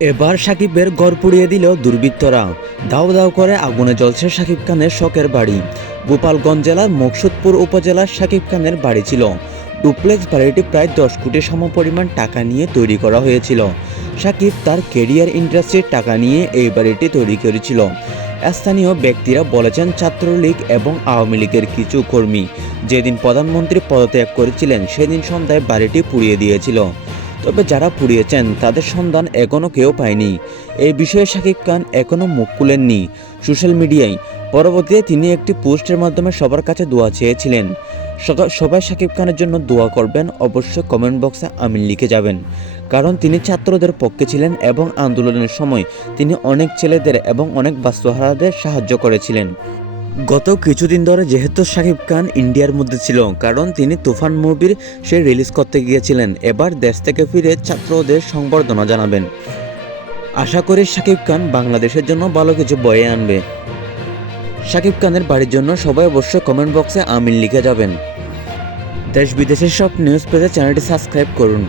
এবার সাকিবের ঘর পুড়িয়ে দিল দুর্বৃত্তরা। দাউ দাউ করে আগুনে জ্বলছে সাকিব খানের শখের বাড়ি। গোপালগঞ্জ জেলার মকসুদপুর উপজেলার সাকিব খানের বাড়ি ছিল। ডুপ্লেক্স বাড়িটি প্রায় 10 কোটি সমপরিমাণ টাকা নিয়ে তৈরি করা হয়েছিল। সাকিব তার কেরিয়ার ইন্ডাস্ট্রির টাকা নিয়ে এই বাড়িটি তৈরি করেছিল। স্থানীয় ব্যক্তিরা বলেছেন, ছাত্রলীগ এবং আওয়ামী লীগের কিছু কর্মী যেদিন প্রধানমন্ত্রী পদত্যাগ করেছিলেন সেদিন সন্ধ্যায় বাড়িটি পুড়িয়ে দিয়েছিল। তবে যারা পুড়িয়েছেন তাদের সন্ধান এখনও কেউ পায়নি। এই বিষয়ে শাকিব খান এখনও মুখ খুলেননি সোশ্যাল মিডিয়ায়। পরবর্তীতে তিনি একটি পোস্টের মাধ্যমে সবার কাছে দোয়া চেয়েছিলেন। সবাই শাকিব খানের জন্য দোয়া করবেন, অবশ্যই কমেন্ট বক্সে আমিন লিখে যাবেন। কারণ তিনি ছাত্রদের পক্ষে ছিলেন এবং আন্দোলনের সময় তিনি অনেক ছেলেদের এবং অনেক বাস্তুহারাদের সাহায্য করেছিলেন। গত কিছুদিন ধরে যেহেতু শাকিব খান ইন্ডিয়ার মধ্যে ছিল, কারণ তিনি তুফান মুভির রিলিজ করতে গিয়েছিলেন, এবার দেশ থেকে ফিরে ছাত্রদের সংবর্ধনা জানাবেন। আশা করি শাকিব খান বাংলাদেশের জন্য ভালো কিছু বয়ে আনবে। শাকিব খানের বাড়ির জন্য সবাই অবশ্যই কমেন্ট বক্সে আমিন লিখে যাবেন। দেশ বিদেশের সব নিউজ পেতে চ্যানেলটি সাবস্ক্রাইব করুন।